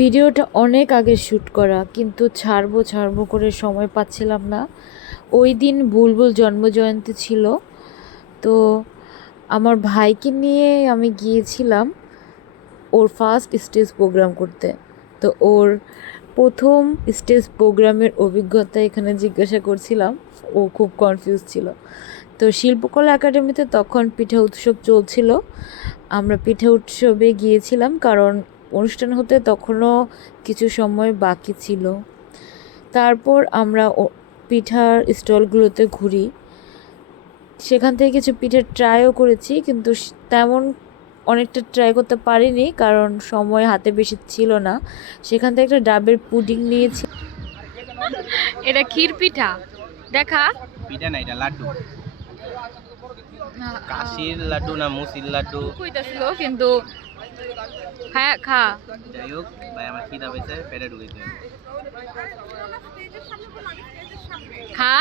ভিডিওটা অনেক আগে শ্যুট করা, কিন্তু ছাড়বো ছাড়বো করে সময় পাচ্ছিলাম না। ওই দিন বুলবুল জন্মজয়ন্তী ছিল, তো আমার ভাইকে নিয়ে আমি গিয়েছিলাম ওর ফার্স্ট স্টেজ প্রোগ্রাম করতে। তো ওর প্রথম স্টেজ প্রোগ্রামের অভিজ্ঞতা এখানে জিজ্ঞাসা করছিলাম, ও খুব কনফিউজ ছিল। তো শিল্পকলা একাডেমিতে তখন পিঠা উৎসব চলছিল, আমরা পিঠা উৎসবে গিয়েছিলাম কারণ অনুষ্ঠান হতে তখনও কিছু সময় বাকি ছিল। তারপর আমরা পিঠার স্টলগুলোতে ঘুরি, সেখান থেকে কিছু পিঠার ট্রাইও করেছি, কিন্তু তেমন অনেকটা ট্রাই করতে পারিনি কারণ সময় হাতে বেশি ছিল না। সেখান থেকে একটা ডাবের পুডিং নিয়েছি। এটা ক্ষীর পিঠা, দেখা পিঠা না, এটা লাড্ডু। কাশির লাড্ডু না মুসির লাড্ডু কইতাছিল, কিন্তু হ্যাঁ খা। যাই হোক ভাই, আমার খিদা পেয়েছে, পেটে ঢুকেছে। খা।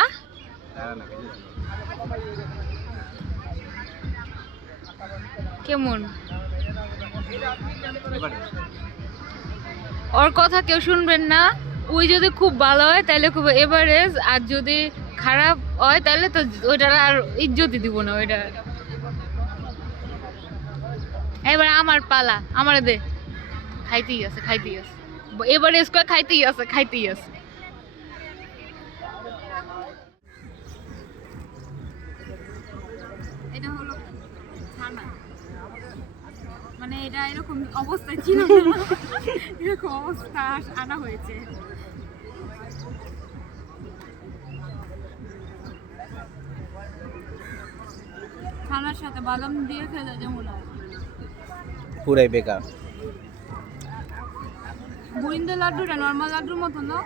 কেমন? ওর কথা কেউ শুনবেন না। ওই যদি খুব ভালো হয় তাহলে খুব এভারেজ, আর যদি খারাপ হয় তাহলে তো ওইটার আর ইজ্জতই দিব না ওইটা। এবার আমার পালা, আমার দে। খাইতেই আছে, খাইতেই আছে, এভারেজ করে খাইতেই আছে, খাইতেই আছে। এটা হলো ছানা, মানে এটা এরকম অবস্থায় ছিল না, এরকম অবস্থা আনা হয়েছে। ছানার সাথে বাদাম দিয়ে খেলে যেমন হয়, পুরাই বেকার। বুরিন্দা লাড্ডুটা নর্মাল লাড্ডুর মতো না?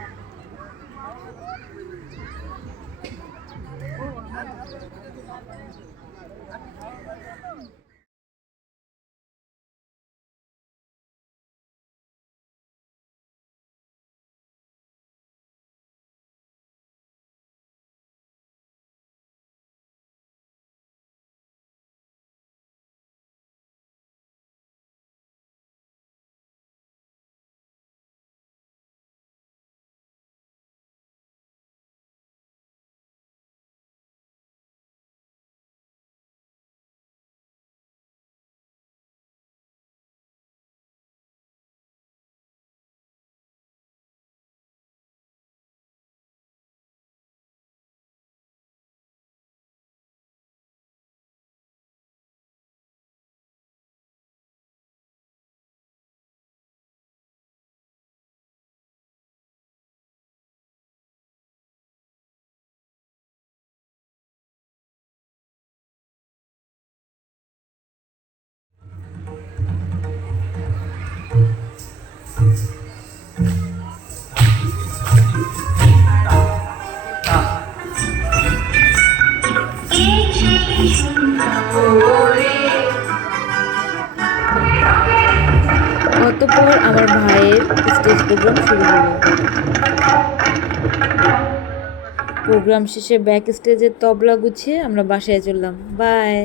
অতঃপর আমার ভাইয়ের স্টেজ প্রোগ্রাম শুরু হলো। প্রোগ্রাম শেষে ব্যাক স্টেজে তবলা গুছিয়ে আমরা বাসায় চললাম। বাই।